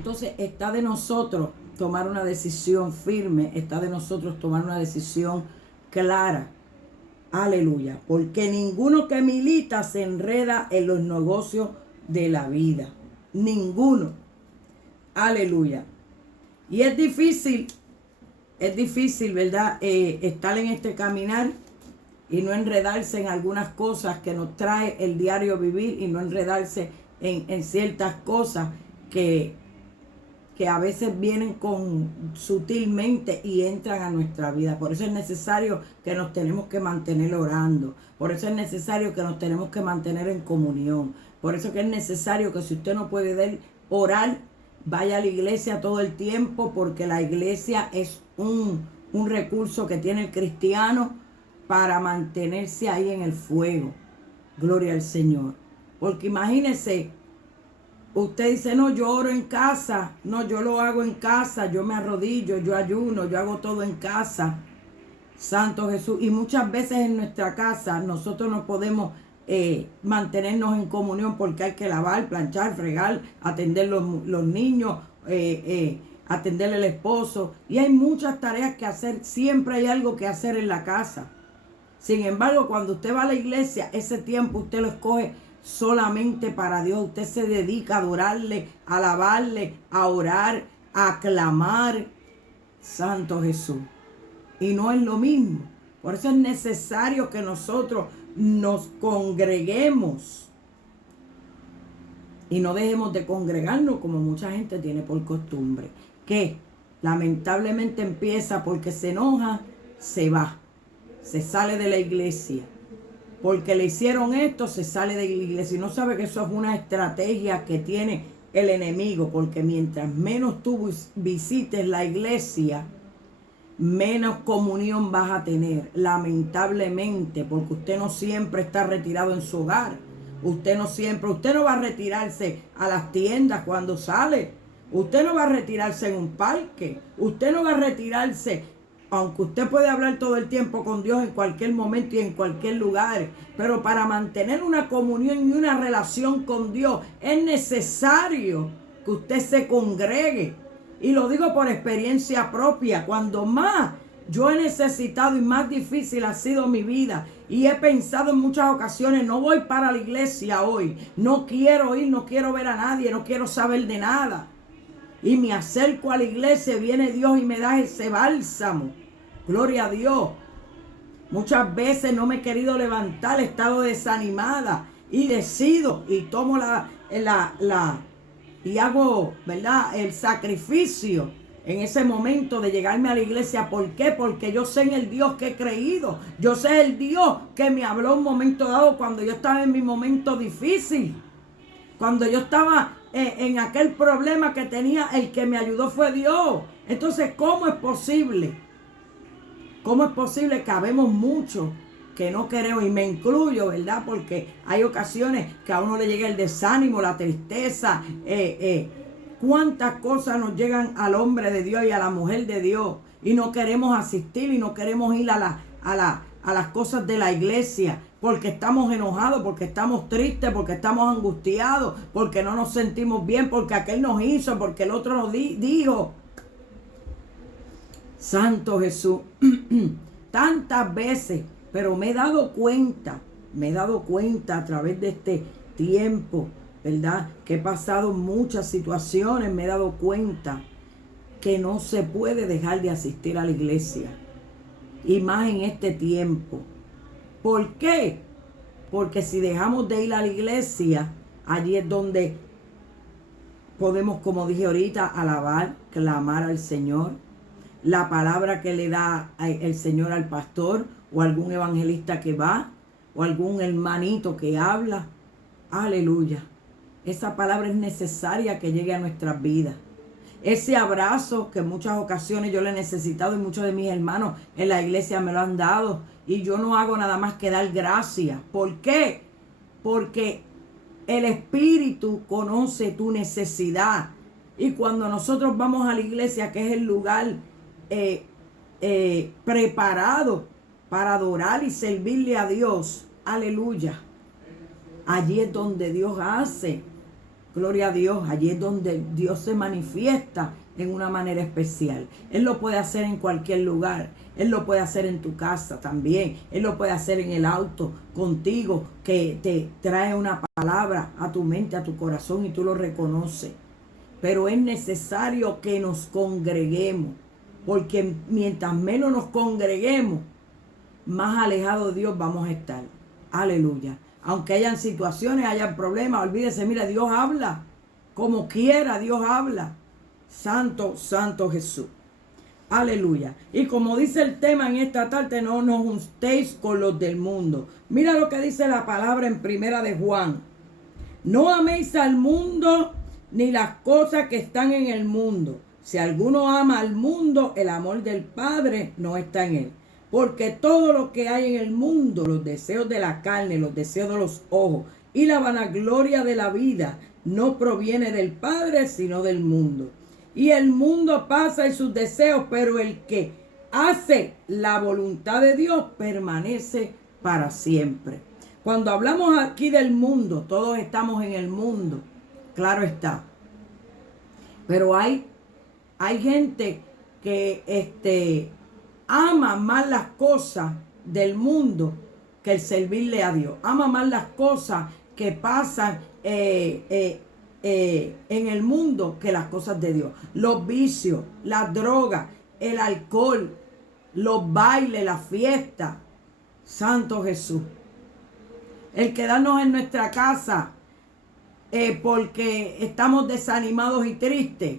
Entonces está de nosotros tomar una decisión firme, está de nosotros tomar una decisión clara. Aleluya. Porque ninguno que milita se enreda en los negocios de la vida. Ninguno. Aleluya. Y es difícil, ¿verdad? Estar en este caminar y no enredarse en algunas cosas que nos trae el diario vivir y no enredarse en ciertas cosas que a veces vienen sutilmente y entran a nuestra vida. Por eso es necesario que nos tenemos que mantener orando. Por eso es necesario que nos tenemos que mantener en comunión. Por eso que es necesario que si usted no puede orar, vaya a la iglesia todo el tiempo, porque la iglesia es un recurso que tiene el cristiano para mantenerse ahí en el fuego. Gloria al Señor. Porque imagínese, usted dice, no, yo oro en casa, no, yo lo hago en casa, yo me arrodillo, yo ayuno, yo hago todo en casa. Santo Jesús. Y muchas veces en nuestra casa nosotros no podemos mantenernos en comunión porque hay que lavar, planchar, fregar, atender los niños, atenderle al esposo. Y hay muchas tareas que hacer, siempre hay algo que hacer en la casa. Sin embargo, cuando usted va a la iglesia, ese tiempo usted lo escoge solamente para Dios. Usted se dedica a adorarle, a alabarle, a orar, a clamar. Santo Jesús. Y no es lo mismo. Por eso es necesario que nosotros nos congreguemos. Y no dejemos de congregarnos como mucha gente tiene por costumbre. Que lamentablemente empieza porque se enoja, se va. Se sale de la iglesia. Porque le hicieron esto, se sale de la iglesia. Y no sabe que eso es una estrategia que tiene el enemigo. Porque mientras menos tú visites la iglesia, menos comunión vas a tener. Lamentablemente, porque usted no siempre está retirado en su hogar. Usted no va a retirarse a las tiendas cuando sale. Usted no va a retirarse en un parque. Usted no va a retirarse, aunque usted puede hablar todo el tiempo con Dios en cualquier momento y en cualquier lugar, pero para mantener una comunión y una relación con Dios es necesario que usted se congregue. Y lo digo por experiencia propia. Cuando más yo he necesitado y más difícil ha sido mi vida, y he pensado en muchas ocasiones, no voy para la iglesia hoy, no quiero ir, no quiero ver a nadie, no quiero saber de nada. Y me acerco a la iglesia, viene Dios y me da ese bálsamo. Gloria a Dios. Muchas veces no me he querido levantar, he estado desanimada y decido y tomo y hago, ¿verdad?, el sacrificio en ese momento de llegarme a la iglesia. ¿Por qué? Porque yo sé en el Dios que he creído. Yo sé el Dios que me habló un momento dado cuando yo estaba en mi momento difícil. Cuando yo estaba en aquel problema que tenía, el que me ayudó fue Dios. Entonces, ¿cómo es posible? ¿Cómo es posible que habemos muchos que no queremos? Y me incluyo, ¿verdad? Porque hay ocasiones que a uno le llega el desánimo, la tristeza. Cuántas cosas nos llegan al hombre de Dios y a la mujer de Dios. Y no queremos asistir y no queremos ir a las cosas de la iglesia. Porque estamos enojados, porque estamos tristes, porque estamos angustiados, porque no nos sentimos bien, porque aquel nos hizo, porque el otro nos dijo. Santo Jesús. Tantas veces, pero me he dado cuenta a través de este tiempo, ¿verdad?, que he pasado muchas situaciones, me he dado cuenta que no se puede dejar de asistir a la iglesia. Y más en este tiempo. ¿Por qué? Porque si dejamos de ir a la iglesia, allí es donde podemos, como dije ahorita, alabar, clamar al Señor. La palabra que le da el Señor al pastor o algún evangelista que va o algún hermanito que habla. Aleluya. Esa palabra es necesaria que llegue a nuestras vidas. Ese abrazo que en muchas ocasiones yo le he necesitado y muchos de mis hermanos en la iglesia me lo han dado. Y yo no hago nada más que dar gracias. ¿Por qué? Porque el Espíritu conoce tu necesidad. Y cuando nosotros vamos a la iglesia, que es el lugar preparado para adorar y servirle a Dios, aleluya, allí es donde Dios hace Gloria a Dios, allí es donde Dios se manifiesta en una manera especial. Él lo puede hacer en cualquier lugar. Él lo puede hacer en tu casa también. Él lo puede hacer en el auto contigo, que te trae una palabra a tu mente, a tu corazón y tú lo reconoces. Pero es necesario que nos congreguemos, porque mientras menos nos congreguemos, más alejados de Dios vamos a estar. Aleluya. Aunque hayan situaciones, hayan problemas, olvídese, mira, Dios habla. Como quiera, Dios habla. Santo, santo Jesús. Aleluya. Y como dice el tema en esta tarde, no nos juntéis con los del mundo. Mira lo que dice la palabra en Primera de Juan. No améis al mundo ni las cosas que están en el mundo. Si alguno ama al mundo, el amor del Padre no está en él. Porque todo lo que hay en el mundo, los deseos de la carne, los deseos de los ojos y la vanagloria de la vida, no proviene del Padre, sino del mundo. Y el mundo pasa y sus deseos, pero el que hace la voluntad de Dios permanece para siempre. Cuando hablamos aquí del mundo, todos estamos en el mundo, claro está. Pero hay gente que ama más las cosas del mundo que el servirle a Dios. Ama más las cosas que pasan en el mundo que las cosas de Dios. Los vicios, las drogas, el alcohol, los bailes, la fiesta. Santo Jesús. El quedarnos en nuestra casa porque estamos desanimados y tristes.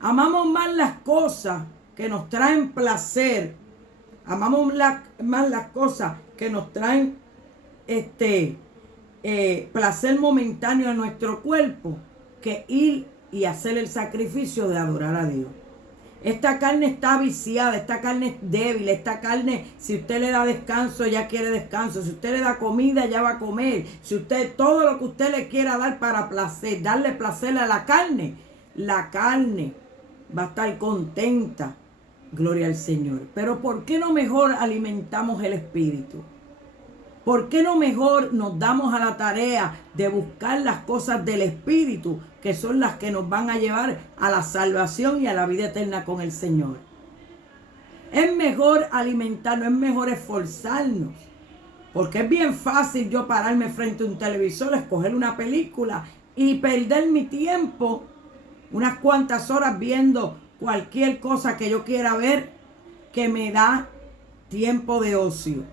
Amamos más las cosas que nos traen placer. Amamos más las cosas que nos traen placer momentáneo a nuestro cuerpo que ir y hacer el sacrificio de adorar a Dios. Esta carne está viciada, esta carne es débil, esta carne, si usted le da descanso, ella quiere descanso. Si usted le da comida, ella va a comer. Si usted, todo lo que usted le quiera dar para placer, darle placer a la carne va a estar contenta. Gloria al Señor. Pero ¿por qué no mejor alimentamos el espíritu? ¿Por qué no mejor nos damos a la tarea de buscar las cosas del espíritu, que son las que nos van a llevar a la salvación y a la vida eterna con el Señor? Es mejor alimentarnos, es mejor esforzarnos. Porque es bien fácil yo pararme frente a un televisor, escoger una película y perder mi tiempo unas cuantas horas viendo cualquier cosa que yo quiera ver, que me da tiempo de ocio.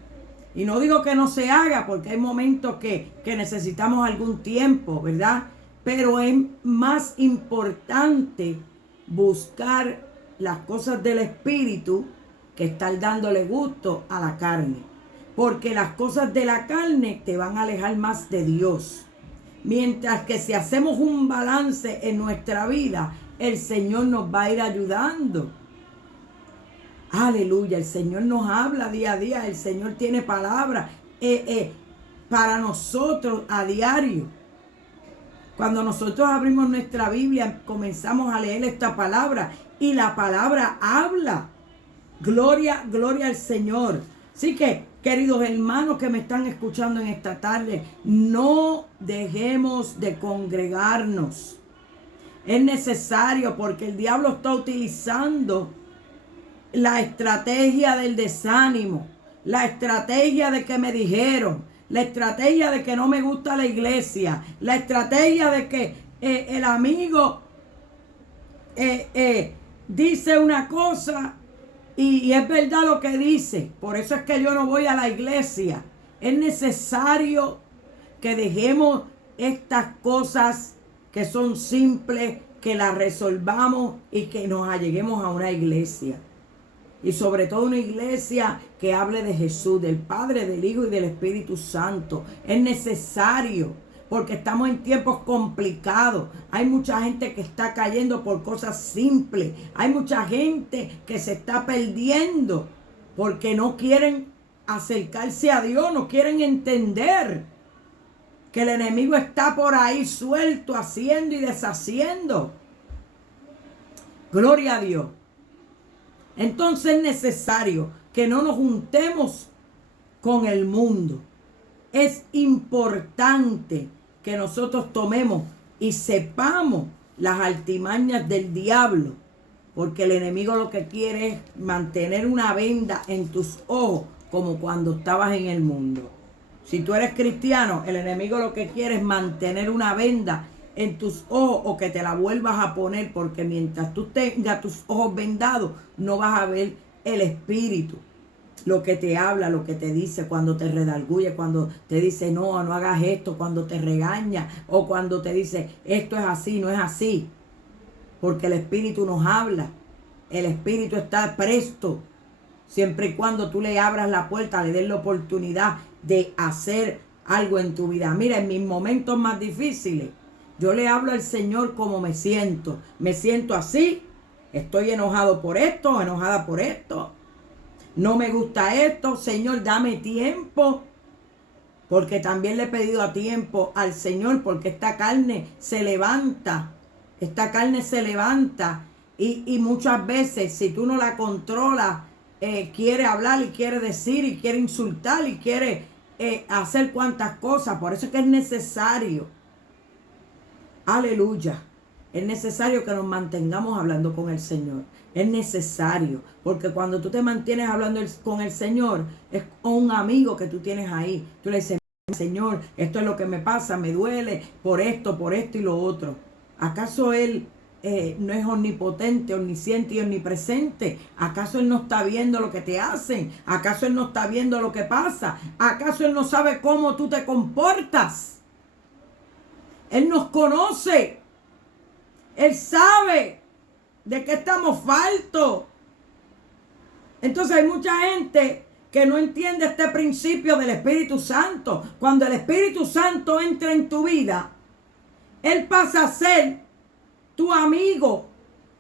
Y no digo que no se haga, porque hay momentos que necesitamos algún tiempo, ¿verdad? Pero es más importante buscar las cosas del espíritu que estar dándole gusto a la carne. Porque las cosas de la carne te van a alejar más de Dios. Mientras que si hacemos un balance en nuestra vida, el Señor nos va a ir ayudando. Aleluya, el Señor nos habla día a día, el Señor tiene palabras para nosotros a diario. Cuando nosotros abrimos nuestra Biblia, comenzamos a leer esta palabra y la palabra habla. Gloria, gloria al Señor. Así que, queridos hermanos que me están escuchando en esta tarde, no dejemos de congregarnos. Es necesario, porque el diablo está utilizando la estrategia del desánimo, la estrategia de que me dijeron, la estrategia de que no me gusta la iglesia, la estrategia de que el amigo dice una cosa y es verdad lo que dice. Por eso es que yo no voy a la iglesia. Es necesario que dejemos estas cosas que son simples, que las resolvamos y que nos alleguemos a una iglesia. Y sobre todo una iglesia que hable de Jesús, del Padre, del Hijo y del Espíritu Santo. Es necesario, porque estamos en tiempos complicados. Hay mucha gente que está cayendo por cosas simples. Hay mucha gente que se está perdiendo porque no quieren acercarse a Dios, no quieren entender que el enemigo está por ahí suelto, haciendo y deshaciendo. Gloria a Dios. Entonces es necesario que no nos juntemos con el mundo. Es importante que nosotros tomemos y sepamos las artimañas del diablo, porque el enemigo lo que quiere es mantener una venda en tus ojos como cuando estabas en el mundo. Si tú eres cristiano, el enemigo lo que quiere es mantener una venda en tus ojos o que te la vuelvas a poner, porque mientras tú tengas tus ojos vendados no vas a ver el espíritu, lo que te habla, lo que te dice, cuando te redarguye, cuando te dice no, no hagas esto, cuando te regaña o cuando te dice esto es así, no es así, porque el espíritu nos habla, el espíritu está presto, siempre y cuando tú le abras la puerta, le des la oportunidad de hacer algo en tu vida. Mira, en mis momentos más difíciles, yo le hablo al Señor como me siento así, estoy enojado por esto, enojada por esto, no me gusta esto, Señor, dame tiempo, porque también le he pedido a tiempo al Señor, porque esta carne se levanta y muchas veces si tú no la controlas, quiere hablar y quiere decir y quiere insultar y quiere hacer cuantas cosas. Por eso es que es necesario, aleluya, es necesario que nos mantengamos hablando con el Señor. Es necesario, porque cuando tú te mantienes hablando con el Señor, es un amigo que tú tienes ahí. Tú le dices, Señor, esto es lo que me pasa, me duele por esto y lo otro. ¿Acaso Él no es omnipotente, omnisciente y omnipresente? ¿Acaso Él no está viendo lo que te hacen? ¿Acaso Él no está viendo lo que pasa? ¿Acaso Él no sabe cómo tú te comportas? Él nos conoce. Él sabe de qué estamos faltos. Entonces hay mucha gente que no entiende este principio del Espíritu Santo. Cuando el Espíritu Santo entra en tu vida, Él pasa a ser tu amigo.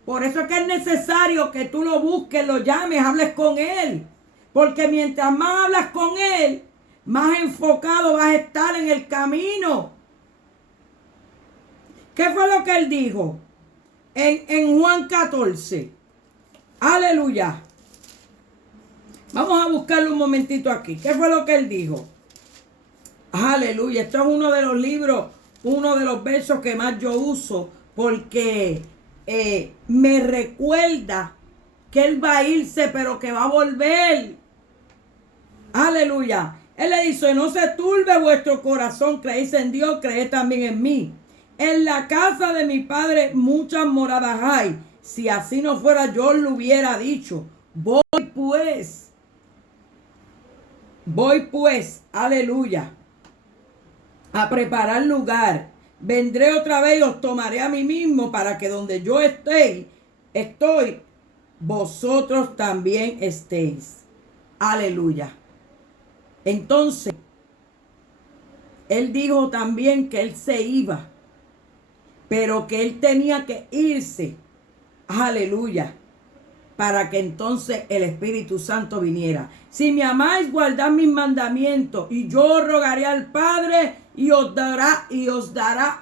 Por eso es que es necesario que tú lo busques, lo llames, hables con Él. Porque mientras más hablas con Él, más enfocado vas a estar en el camino. ¿Qué fue lo que Él dijo? En Juan 14. Aleluya. Vamos a buscarlo un momentito aquí. ¿Qué fue lo que Él dijo? Aleluya. Esto es uno de los libros, uno de los versos que más yo uso, porque me recuerda que Él va a irse, pero que va a volver. Aleluya. Él le dice, no se turbe vuestro corazón, creéis en Dios, creed también en mí. En la casa de mi Padre muchas moradas hay. Si así no fuera, yo lo hubiera dicho. Voy pues, aleluya, a preparar lugar. Vendré otra vez y os tomaré a mí mismo, para que donde yo estoy, vosotros también estéis. Aleluya. Entonces, Él dijo también que Él se iba, pero que Él tenía que irse. Aleluya. Para que entonces el Espíritu Santo viniera. Si me amáis, guardad mis mandamientos, y yo rogaré al Padre y os dará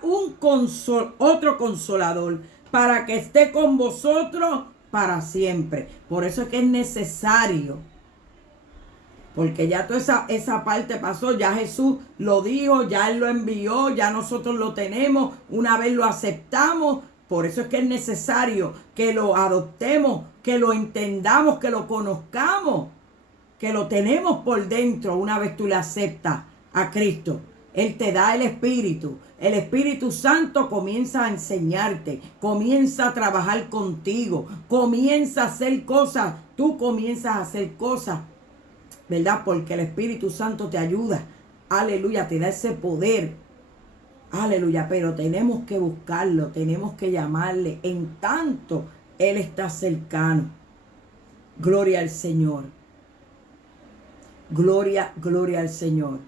otro consolador, para que esté con vosotros para siempre. Por eso es que es necesario, porque ya toda esa parte pasó, ya Jesús lo dijo, ya Él lo envió, ya nosotros lo tenemos, una vez lo aceptamos. Por eso es que es necesario que lo adoptemos, que lo entendamos, que lo conozcamos, que lo tenemos por dentro. Una vez tú le aceptas a Cristo, Él te da el Espíritu. El Espíritu Santo comienza a enseñarte, comienza a trabajar contigo, comienza a hacer cosas. Tú comienzas a hacer cosas, ¿verdad? Porque el Espíritu Santo te ayuda. Aleluya, te da ese poder. Aleluya, pero tenemos que buscarlo, tenemos que llamarle, en tanto Él está cercano. Gloria al Señor. Gloria al Señor.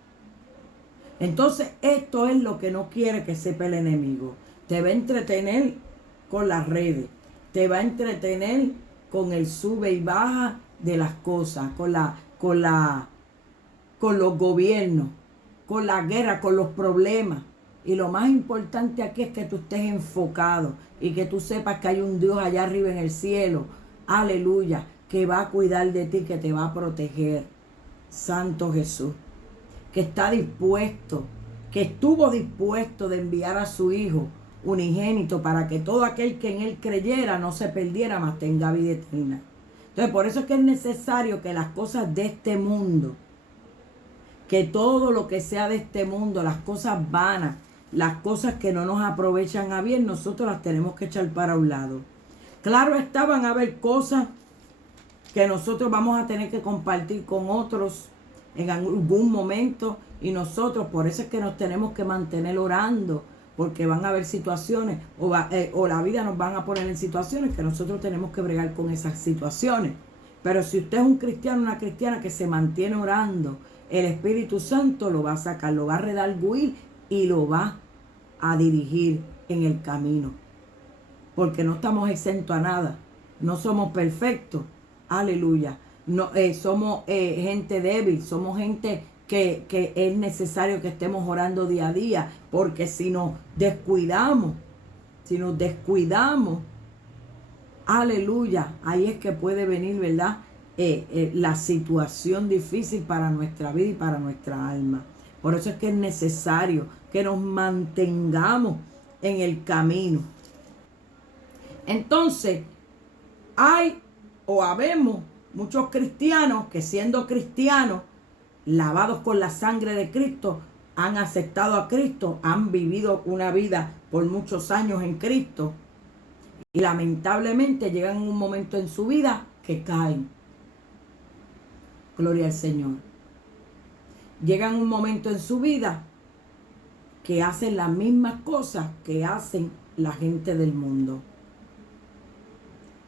Entonces, esto es lo que no quiere que sepa el enemigo. Te va a entretener con las redes, te va a entretener con el sube y baja de las cosas, con los gobiernos, con la guerra, con los problemas. Y lo más importante aquí es que tú estés enfocado y que tú sepas que hay un Dios allá arriba en el cielo, aleluya, que va a cuidar de ti, que te va a proteger. Santo Jesús, que está dispuesto, que estuvo dispuesto de enviar a su Hijo unigénito, para que todo aquel que en él creyera no se perdiera, mas tenga vida eterna. Entonces, por eso es que es necesario que las cosas de este mundo, que todo lo que sea de este mundo, las cosas vanas, las cosas que no nos aprovechan a bien, nosotros las tenemos que echar para un lado. Claro está, van a haber cosas que nosotros vamos a tener que compartir con otros en algún momento, y nosotros, por eso es que nos tenemos que mantener orando, porque van a haber situaciones o la vida nos van a poner en situaciones que nosotros tenemos que bregar con esas situaciones. Pero si usted es un cristiano, una cristiana que se mantiene orando, el Espíritu Santo lo va a sacar, lo va a redarguir y lo va a dirigir en el camino. Porque no estamos exentos a nada, no somos perfectos, aleluya. No, somos gente débil, somos gente que es necesario que estemos orando día a día, porque si nos descuidamos, aleluya, ahí es que puede venir, ¿verdad? La situación difícil para nuestra vida y para nuestra alma. Por eso es que es necesario que nos mantengamos en el camino. Entonces, habemos muchos cristianos que, siendo cristianos, lavados con la sangre de Cristo, han aceptado a Cristo, han vivido una vida por muchos años en Cristo, y lamentablemente llegan un momento en su vida que caen. Gloria al Señor. Llegan un momento en su vida que hacen las mismas cosas que hacen la gente del mundo.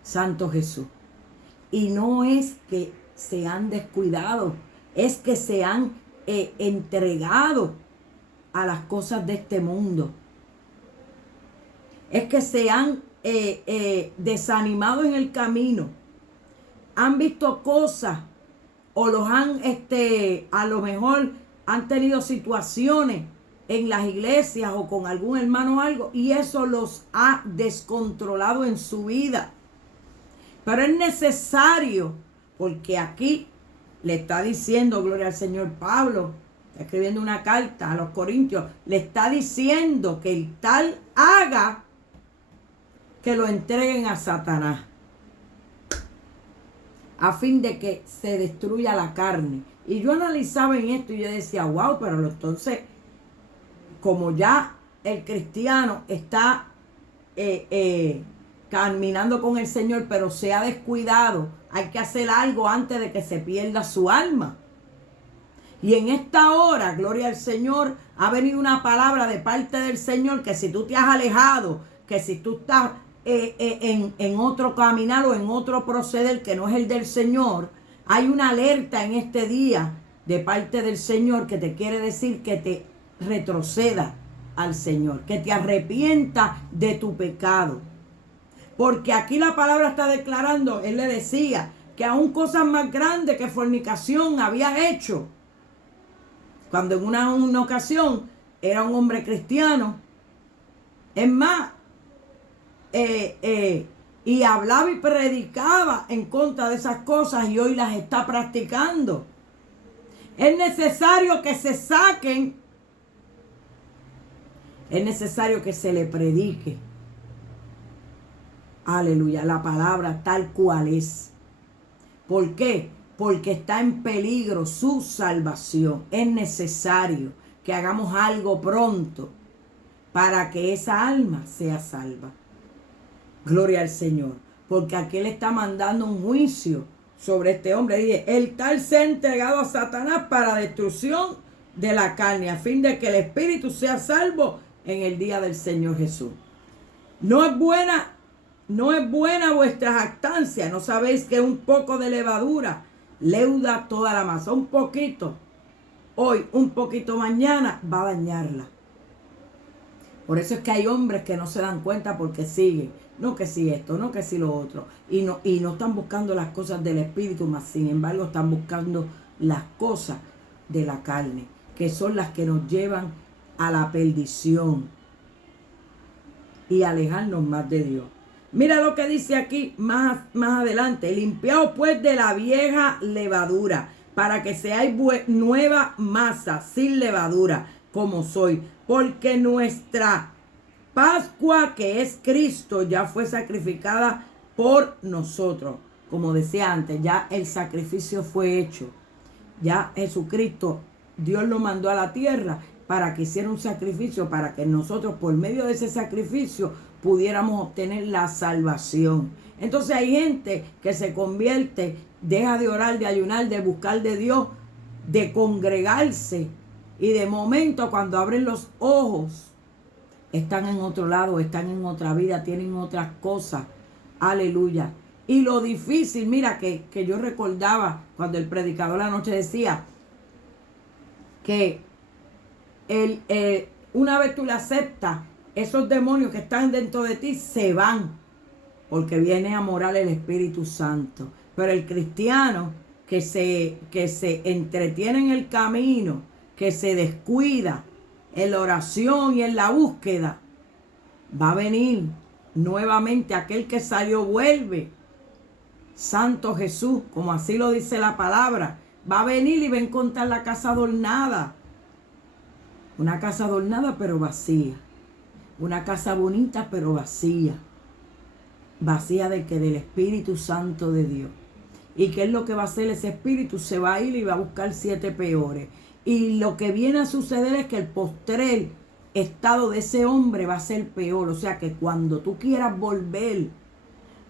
Santo Jesús. Y no es que se han descuidado, es que se han entregado a las cosas de este mundo. Es que se han desanimado en el camino. Han visto cosas o los han, a lo mejor han tenido situaciones en las iglesias o con algún hermano o algo, y eso los ha descontrolado en su vida. Pero es necesario, porque aquí le está diciendo, gloria al Señor, Pablo, está escribiendo una carta a los Corintios, le está diciendo que el tal haga que lo entreguen a Satanás, a fin de que se destruya la carne. Y yo analizaba en esto y yo decía, wow, pero entonces, como ya el cristiano está caminando con el Señor, pero se ha descuidado, hay que hacer algo antes de que se pierda su alma. Y en esta hora, gloria al Señor, ha venido una palabra de parte del Señor, que si tú te has alejado, que si tú estás en otro caminar o en otro proceder que no es el del Señor, hay una alerta en este día de parte del Señor que te quiere decir que te retroceda al Señor, que te arrepientas de tu pecado. Porque aquí la palabra está declarando, él le decía, que aún cosas más grandes que fornicación había hecho. Cuando en una ocasión era un hombre cristiano, es más, y hablaba y predicaba en contra de esas cosas, y hoy las está practicando. Es necesario que se saquen, es necesario que se le predique, aleluya, la palabra tal cual es. ¿Por qué? Porque está en peligro su salvación. Es necesario que hagamos algo pronto para que esa alma sea salva. Gloria al Señor. Porque aquí Él está mandando un juicio sobre este hombre. Dice, el tal se ha entregado a Satanás para destrucción de la carne, a fin de que el espíritu sea salvo en el día del Señor Jesús. No es buena vuestra jactancia. ¿No sabéis que un poco de levadura leuda toda la masa? Un poquito hoy, un poquito mañana, va a dañarla. Por eso es que hay hombres que no se dan cuenta porque siguen. No que si esto, no que si lo otro. Y no están buscando las cosas del espíritu, mas sin embargo están buscando las cosas de la carne, que son las que nos llevan a la perdición y alejarnos más de Dios. Mira lo que dice aquí más adelante. Limpiaos pues de la vieja levadura, para que seáis nueva masa, sin levadura, como soy. Porque nuestra Pascua, que es Cristo, ya fue sacrificada por nosotros. Como decía antes, ya el sacrificio fue hecho. Ya Jesucristo, Dios lo mandó a la tierra para que hiciera un sacrificio, para que nosotros por medio de ese sacrificio pudiéramos obtener la salvación. Entonces hay gente que se convierte, deja de orar, de ayunar, de buscar de Dios, de congregarse, y de momento cuando abren los ojos están en otro lado, están en otra vida, tienen otras cosas. Aleluya. Y lo difícil, mira, que yo recordaba cuando el predicador la noche decía que una vez tú le aceptas, esos demonios que están dentro de ti se van, porque viene a morar el Espíritu Santo. Pero el cristiano que se entretiene en el camino, que se descuida en la oración y en la búsqueda, va a venir nuevamente aquel que salió, vuelve. Santo Jesús, como así lo dice la palabra, va a venir y va a encontrar la casa adornada. Una casa adornada pero vacía. Una casa bonita pero vacía. Vacía de que del Espíritu Santo de Dios. ¿Y qué es lo que va a hacer ese espíritu? Se va a ir y va a buscar 7 peores. Y lo que viene a suceder es que el postrer estado de ese hombre va a ser peor. O sea que cuando tú quieras volver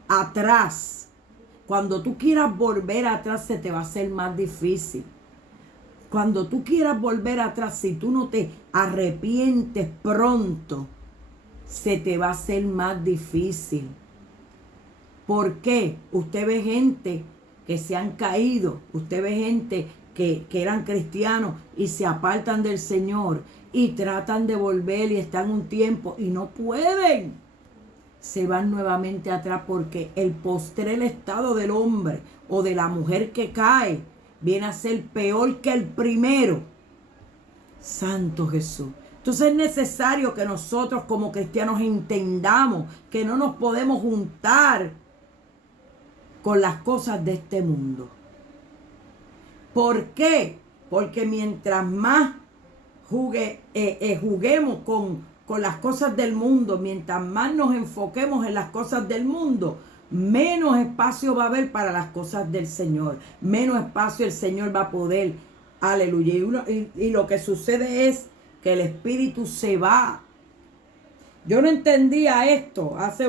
atrás, se te va a hacer más difícil. Cuando tú quieras volver atrás, si tú no te arrepientes pronto, se te va a hacer más difícil. ¿Por qué? Usted ve gente que se han caído, usted ve gente que eran cristianos y se apartan del Señor y tratan de volver y están un tiempo y no pueden. Se van nuevamente atrás porque el postrer estado del hombre o de la mujer que cae viene a ser peor que el primero. Santo Jesús. Entonces es necesario que nosotros como cristianos entendamos que no nos podemos juntar con las cosas de este mundo. ¿Por qué? Porque mientras más juguemos con las cosas del mundo, mientras más nos enfoquemos en las cosas del mundo, menos espacio va a haber para las cosas del Señor. Menos espacio el Señor va a poder. Aleluya. Y lo que sucede es que el Espíritu se va. Yo no entendía esto hace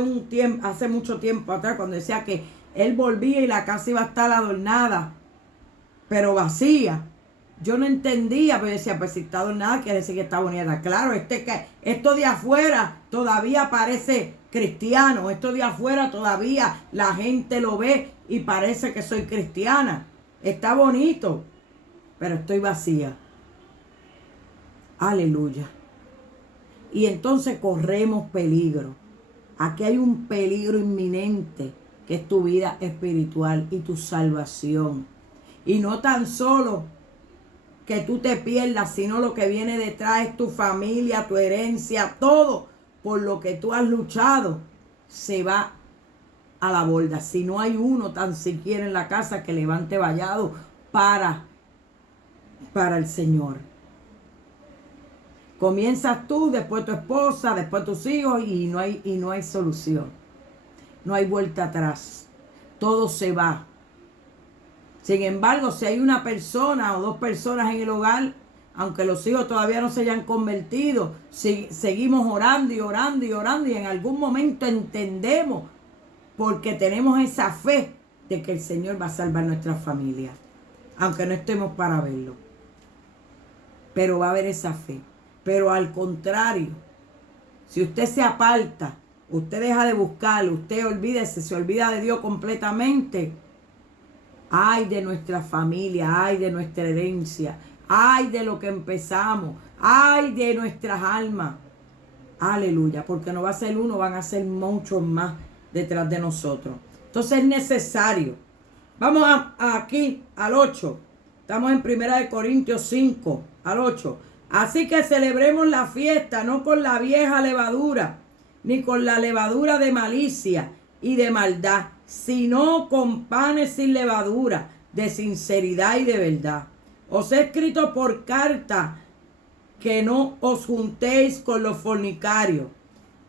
mucho tiempo atrás, cuando decía que Él volvía y la casa iba a estar adornada, pero vacía. Yo no entendía, pero decía, pues si está adornada, quiere decir que está bonita. Claro, esto de afuera todavía parece cristiano. Esto de afuera todavía la gente lo ve y parece que soy cristiana. Está bonito, pero estoy vacía. Aleluya. Y entonces corremos peligro. Aquí hay un peligro inminente, que es tu vida espiritual y tu salvación. Y no tan solo que tú te pierdas, sino lo que viene detrás es tu familia, tu herencia, todo por lo que tú has luchado se va a la borda. Si no hay uno tan siquiera en la casa que levante vallado para el Señor. Comienzas tú, después tu esposa, después tus hijos y no hay solución. No hay vuelta atrás. Todo se va. Sin embargo, si hay una persona o 2 personas en el hogar, aunque los hijos todavía no se hayan convertido, seguimos orando y orando y orando, y en algún momento entendemos, porque tenemos esa fe de que el Señor va a salvar nuestra familia, aunque no estemos para verlo. Pero va a haber esa fe. Pero al contrario, si usted se aparta, usted deja de buscarlo, usted se olvida de Dios completamente, ay de nuestra familia, ay de nuestra herencia, ay de lo que empezamos, ay de nuestras almas. Aleluya, porque no va a ser uno, van a ser muchos más detrás de nosotros. Entonces es necesario. Vamos aquí al 8. Estamos en 1 Corintios 5, al 8. Así que celebremos la fiesta, no con la vieja levadura, ni con la levadura de malicia y de maldad, sino con panes sin levadura, de sinceridad y de verdad. Os he escrito por carta que no os juntéis con los fornicarios.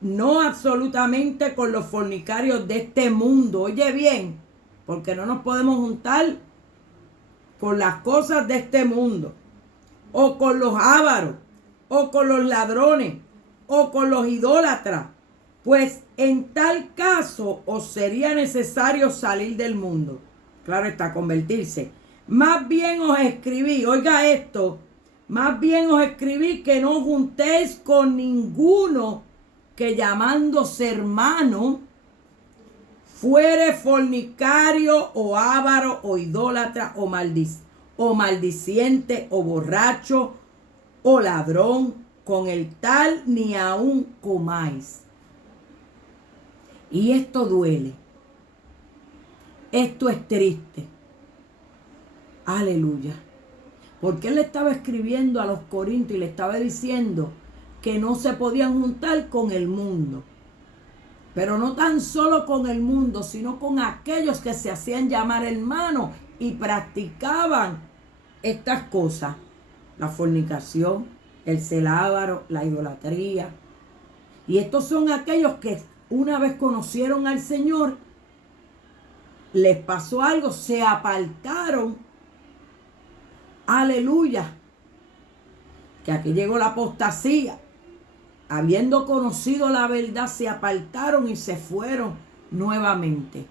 no absolutamente con los fornicarios de este mundo. Oye bien, porque no nos podemos juntar con las cosas de este mundo, o con los ávaros, o con los ladrones, o con los idólatras, pues en tal caso os sería necesario salir del mundo. Claro está, convertirse. Más bien os escribí, oiga esto, más bien os escribí que no juntéis con ninguno que llamándose hermano fuere fornicario o avaro o idólatra o maldiciente o borracho o ladrón, con el tal ni aun comáis. Y esto duele. Esto es triste. Aleluya. Porque él le estaba escribiendo a los corintios y le estaba diciendo que no se podían juntar con el mundo. Pero no tan solo con el mundo, sino con aquellos que se hacían llamar hermanos y practicaban estas cosas. La fornicación, el celávaro, la idolatría. Y estos son aquellos que una vez conocieron al Señor, les pasó algo, se apartaron. Aleluya. Que aquí llegó la apostasía. Habiendo conocido la verdad, se apartaron y se fueron nuevamente.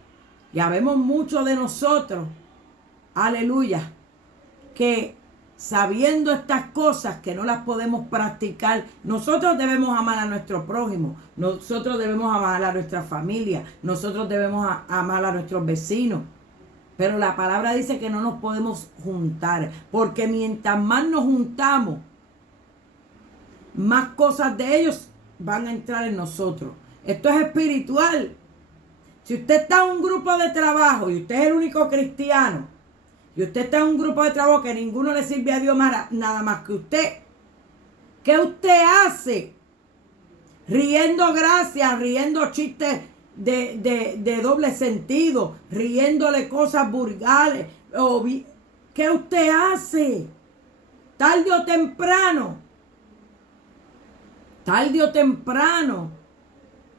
Ya vemos muchos de nosotros, aleluya, que sabiendo estas cosas que no las podemos practicar, nosotros debemos amar a nuestro prójimo, nosotros debemos amar a nuestra familia, nosotros debemos amar a nuestros vecinos. Pero la palabra dice que no nos podemos juntar, porque mientras más nos juntamos, más cosas de ellos van a entrar en nosotros. Esto es espiritual. Si usted está en un grupo de trabajo y usted es el único cristiano, y usted está en un grupo de trabajo que ninguno le sirve a Dios nada más que usted, ¿qué usted hace? Riendo gracias, riendo chistes de doble sentido, riéndole cosas vulgares. ¿Qué usted hace? Tarde o temprano,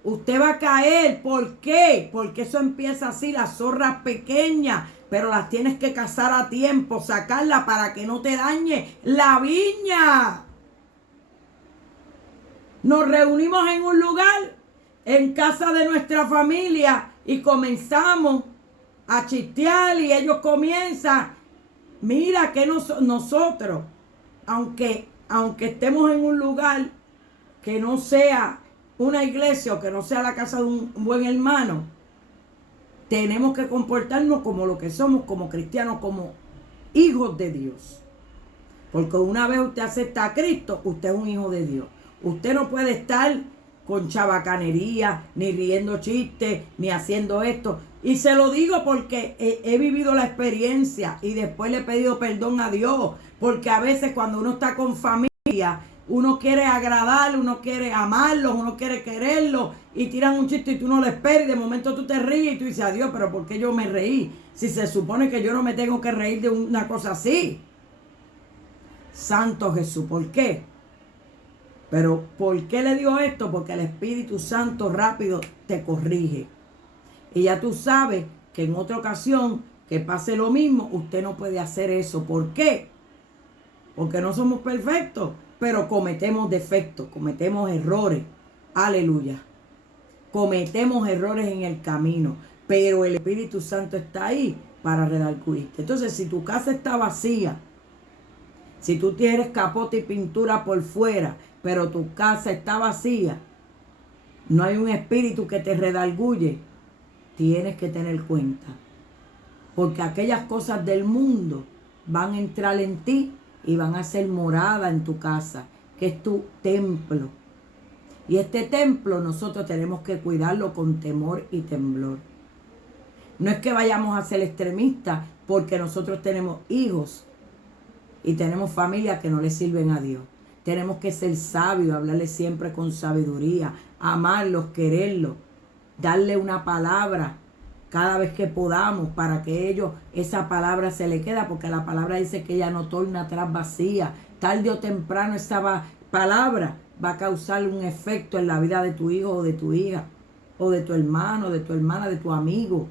usted va a caer. ¿Por qué? Porque eso empieza así, las zorras pequeñas, pero las tienes que cazar a tiempo, sacarla para que no te dañe la viña. Nos reunimos en un lugar, en casa de nuestra familia, y comenzamos a chistear y ellos comienzan. Mira que nosotros, aunque estemos en un lugar que no sea una iglesia o que no sea la casa de un buen hermano, tenemos que comportarnos como lo que somos, como cristianos, como hijos de Dios. Porque una vez usted acepta a Cristo, usted es un hijo de Dios. Usted no puede estar con chabacanería, ni riendo chistes, ni haciendo esto. Y se lo digo porque he vivido la experiencia y después le he pedido perdón a Dios. Porque a veces cuando uno está con familia, uno quiere agradar, uno quiere amarlos, uno quiere quererlos, y tiran un chiste y tú no lo esperas, y de momento tú te ríes y tú dices, adiós, pero ¿por qué yo me reí? Si se supone que yo no me tengo que reír de una cosa así. Santo Jesús, ¿por qué? Pero ¿por qué le dio esto? Porque el Espíritu Santo rápido te corrige. Y ya tú sabes que en otra ocasión que pase lo mismo, usted no puede hacer eso. ¿Por qué? Porque no somos perfectos, pero cometemos defectos, cometemos errores. Aleluya. Cometemos errores en el camino, pero el Espíritu Santo está ahí para redarguirte. Entonces, si tu casa está vacía, si tú tienes capote y pintura por fuera, pero tu casa está vacía, no hay un espíritu que te redarguye, tienes que tener cuenta. Porque aquellas cosas del mundo van a entrar en ti y van a ser morada en tu casa, que es tu templo. Y este templo nosotros tenemos que cuidarlo con temor y temblor. No es que vayamos a ser extremistas, porque nosotros tenemos hijos y tenemos familias que no le sirven a Dios. Tenemos que ser sabios, hablarles siempre con sabiduría, amarlos, quererlos, darle una palabra cada vez que podamos para que ellos, esa palabra se le queda, porque la palabra dice que ella no torna atrás vacía. Tarde o temprano esa palabra va a causar un efecto en la vida de tu hijo o de tu hija, o de tu hermano, de tu hermana, de tu amigo.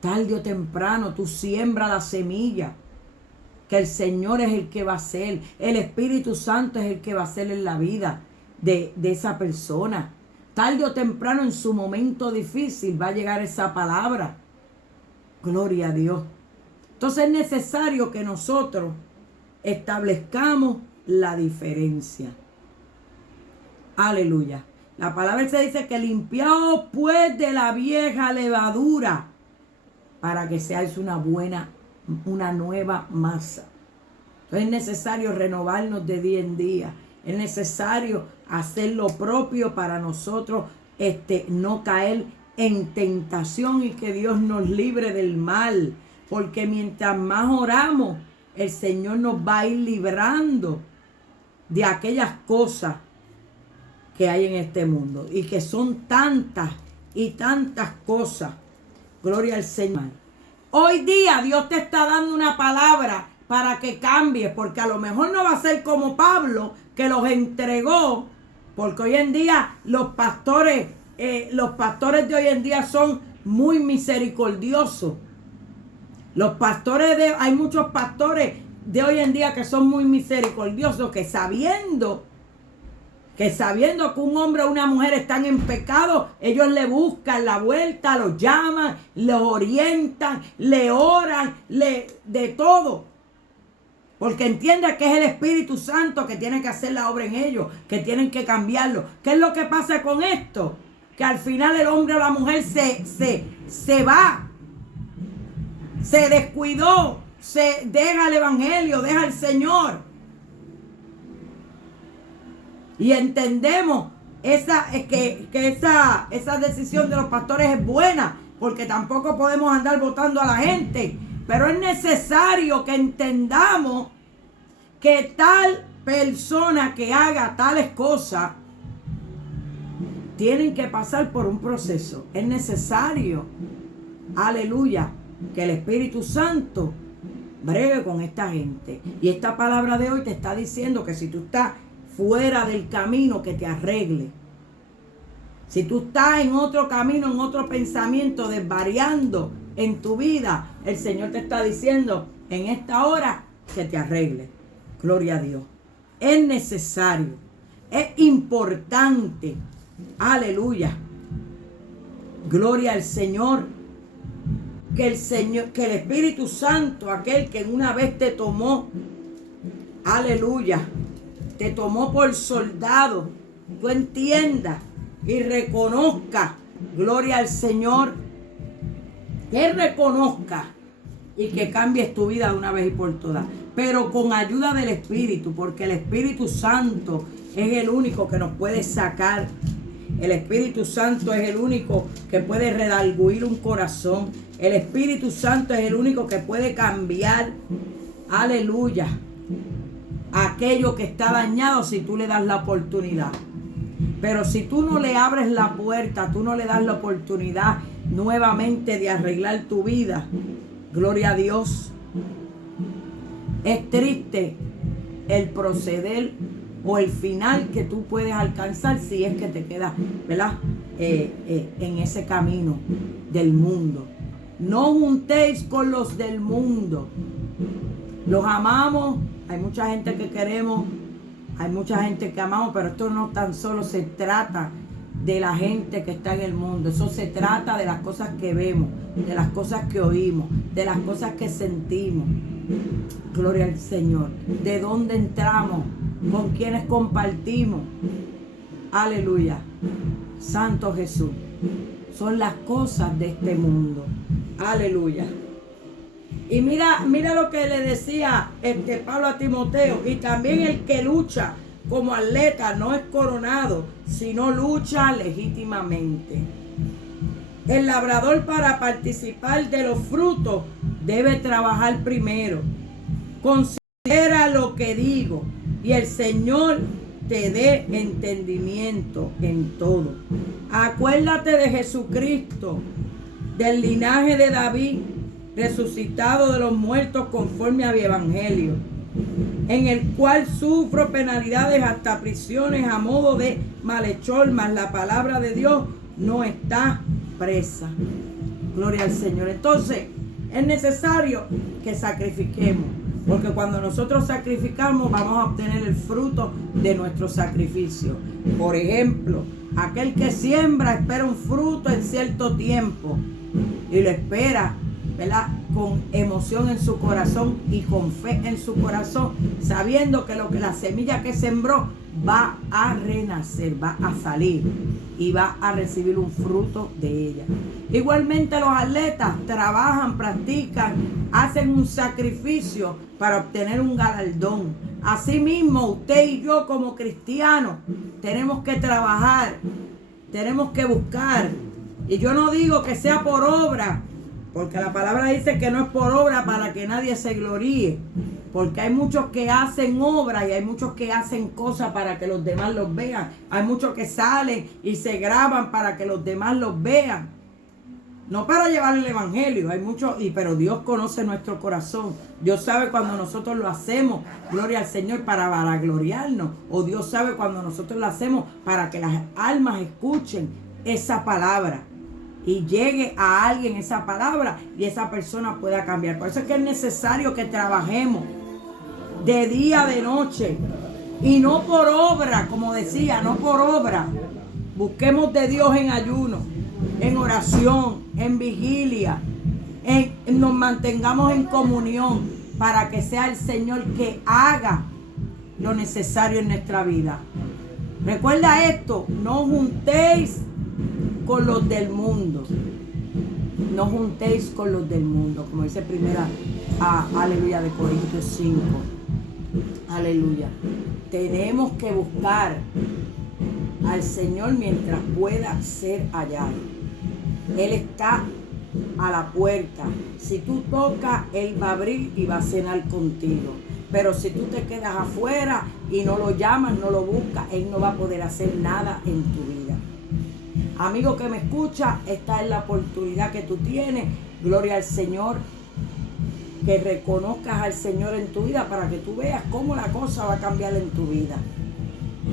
Tarde o temprano tú siembras la semilla, que el Señor es el que va a hacer, el Espíritu Santo es el que va a hacer en la vida de esa persona. Tarde o temprano, en su momento difícil, va a llegar esa palabra. Gloria a Dios. Entonces es necesario que nosotros establezcamos la diferencia. Aleluya. La palabra se dice que limpiaos pues de la vieja levadura para que seáis una nueva masa. Entonces es necesario renovarnos de día en día. Es necesario hacer lo propio para nosotros no caer en tentación y que Dios nos libre del mal. Porque mientras más oramos, el Señor nos va a ir librando de aquellas cosas que hay en este mundo. Y que son tantas y tantas cosas. Gloria al Señor. Hoy día Dios te está dando una palabra para que cambies. Porque a lo mejor no va a ser como Pablo, que los entregó. Porque hoy en día los pastores de hoy en día son muy misericordiosos. Hay muchos pastores de hoy en día que son muy misericordiosos, que sabiendo que un hombre o una mujer están en pecado, ellos le buscan la vuelta, los llaman, los orientan, le oran, de todo. Porque entiende que es el Espíritu Santo que tiene que hacer la obra en ellos, que tienen que cambiarlo. ¿Qué es lo que pasa con esto? Que al final el hombre o la mujer se va, se descuidó, se deja el evangelio, deja al Señor. Y entendemos que esa decisión de los pastores es buena, porque tampoco podemos andar votando a la gente. Pero es necesario que entendamos que tal persona que haga tales cosas tienen que pasar por un proceso. Es necesario, aleluya, que el Espíritu Santo bregue con esta gente. Y esta palabra de hoy te está diciendo que si tú estás fuera del camino, que te arregle. Si tú estás en otro camino, en otro pensamiento, desvariando en tu vida, el Señor te está diciendo en esta hora que te arregle. Gloria a Dios. Es necesario, es importante. Aleluya. Gloria al Señor. Que el Espíritu Santo, aquel que una vez te tomó, aleluya, te tomó por soldado, tú entiendas y reconozca, gloria al Señor, que reconozca y que cambies tu vida de una vez y por todas, pero con ayuda del Espíritu, porque el Espíritu Santo es el único que nos puede sacar. El Espíritu Santo es el único que puede redarguir un corazón. El Espíritu Santo es el único que puede cambiar, aleluya, aquello que está dañado si tú le das la oportunidad. Pero si tú no le abres la puerta, tú no le das la oportunidad nuevamente de arreglar tu vida, gloria a Dios, es triste el proceder o el final que tú puedes alcanzar si es que te quedas, ¿verdad? En ese camino del mundo. No juntéis con los del mundo. Los amamos, hay mucha gente que queremos, hay mucha gente que amamos, pero esto no tan solo se trata de la gente que está en el mundo. Eso se trata de las cosas que vemos, de las cosas que oímos, de las cosas que sentimos. Gloria al Señor. De dónde entramos, con quienes compartimos. Aleluya. Santo Jesús. Son las cosas de este mundo. Aleluya. Y mira lo que le decía Pablo a Timoteo. Y también el que lucha como atleta no es coronado, sino lucha legítimamente. El labrador, para participar de los frutos, debe trabajar primero. Considera lo que digo, y el Señor te dé entendimiento en todo. Acuérdate de Jesucristo, del linaje de David, resucitado de los muertos conforme a mi evangelio, en el cual sufro penalidades hasta prisiones a modo de malhechor, mas la palabra de Dios no está presa. Gloria al Señor. Entonces, es necesario que sacrifiquemos, porque cuando nosotros sacrificamos vamos a obtener el fruto de nuestro sacrificio. Por ejemplo, aquel que siembra espera un fruto en cierto tiempo y lo espera, ¿verdad?, con emoción en su corazón y con fe en su corazón, sabiendo que la semilla que sembró va a renacer, va a salir y va a recibir un fruto de ella. Igualmente los atletas trabajan, practican, hacen un sacrificio para obtener un galardón. Asimismo, usted y yo como cristianos tenemos que trabajar, tenemos que buscar. Y yo no digo que sea por obra, porque la palabra dice que no es por obra para que nadie se gloríe. Porque hay muchos que hacen obras y hay muchos que hacen cosas para que los demás los vean. Hay muchos que salen y se graban para que los demás los vean. No para llevar el evangelio. Hay muchos, pero Dios conoce nuestro corazón. Dios sabe cuando nosotros lo hacemos, gloria al Señor, para gloriarnos. O Dios sabe cuando nosotros lo hacemos para que las almas escuchen esa palabra y llegue a alguien esa palabra y esa persona pueda cambiar. Por eso es que es necesario que trabajemos de día, de noche, y no por obra, como decía, no por obra. Busquemos de Dios en ayuno, en oración, en vigilia, nos mantengamos en comunión para que sea el Señor que haga lo necesario en nuestra vida. Recuerda esto, no juntéis con los del mundo. No juntéis con los del mundo, como dice aleluya, de Corintios 5. Aleluya. Tenemos que buscar al Señor mientras pueda ser hallado. Él está a la puerta. Si tú tocas, Él va a abrir y va a cenar contigo. Pero si tú te quedas afuera y no lo llamas, no lo buscas, Él no va a poder hacer nada en tu vida. Amigo que me escucha, esta es la oportunidad que tú tienes. Gloria al Señor. Que reconozcas al Señor en tu vida para que tú veas cómo la cosa va a cambiar en tu vida.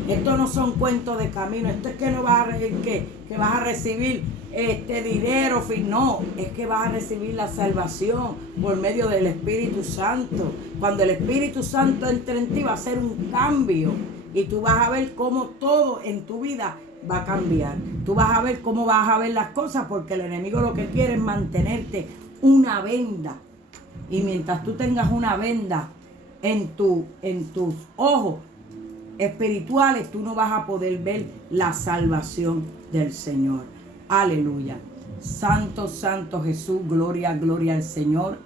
Esto no son cuentos de camino. Esto es que no vas a que vas a recibir dinero. No, es que vas a recibir la salvación por medio del Espíritu Santo. Cuando el Espíritu Santo entre en ti va a hacer un cambio y tú vas a ver cómo todo en tu vida va a cambiar. Tú vas a ver cómo vas a ver las cosas, porque el enemigo lo que quiere es mantenerte una venda. Y mientras tú tengas una venda en tus ojos espirituales, tú no vas a poder ver la salvación del Señor. Aleluya. Santo, santo Jesús, gloria, gloria al Señor.